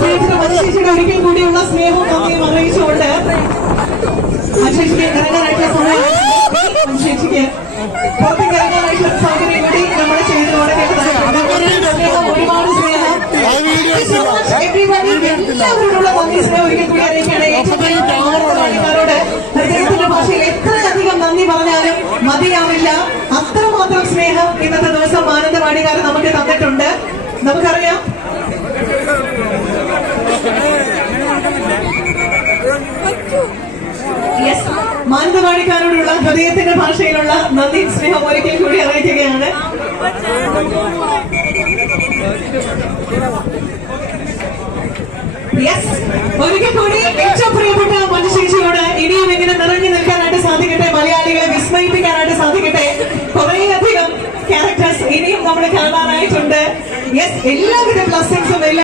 പ്രിയപ്പെട്ട മനുഷ്യരുടെ ഒരിക്കൽ കൂടിയുള്ള സ്നേഹവും നന്ദിയും അറിയിച്ചുകൊണ്ട് മനുഷ്യക്ക് ഇറങ്ങാനായിട്ടുള്ള സമയം മനുഷ്യക്ക് പുറത്തേക്ക് ഇറങ്ങാനായിട്ടുള്ള സൗകര്യം കൂടി നമ്മൾ ചെയ്തു കൊടുക്കേണ്ടതായിട്ടുണ്ട്. ഒരുപാട് സ്നേഹം എല്ലാവരോടുള്ള നന്ദി സ്നേഹം ഒരിക്കൽ കൂടി അറിയിക്കുകയാണ്. ഏറ്റവും ഹൃദയത്തിന്റെ ഭാഷയിൽ എത്രയധികം നന്ദി പറഞ്ഞാലും മതിയാവില്ല. അത്രമാത്രം സ്നേഹം ഇന്നത്തെ ദിവസം മാനന്തവാടിക്കാരൻ നമുക്ക് തന്നിട്ടുണ്ട്. നമുക്കറിയാം മാനന്തവാടിക്കാരോടുള്ള ഹൃദയത്തിന്റെ ഭാഷയിലുള്ള നന്ദി സ്നേഹം ഒരിക്കൽ കൂടി അറിയിക്കുകയാണ്. ഒരിക്കൽ കൂടി ഏറ്റവും പ്രിയപ്പെട്ട മനുഷ്യയോട് ഇനിയും ഇങ്ങനെ നിറഞ്ഞു നിൽക്കാനായിട്ട് സാധിക്കട്ടെ, മലയാളികളെ വിസ്മയിപ്പിക്കാനായിട്ട് സാധിക്കട്ടെ. കുറേയധികം ക്യാരക്ടേഴ്സ് ഇനിയും നമ്മൾ കാണാനായിട്ടുണ്ട്. എല്ലാവിധ ബ്ലെസ്സിങ്സും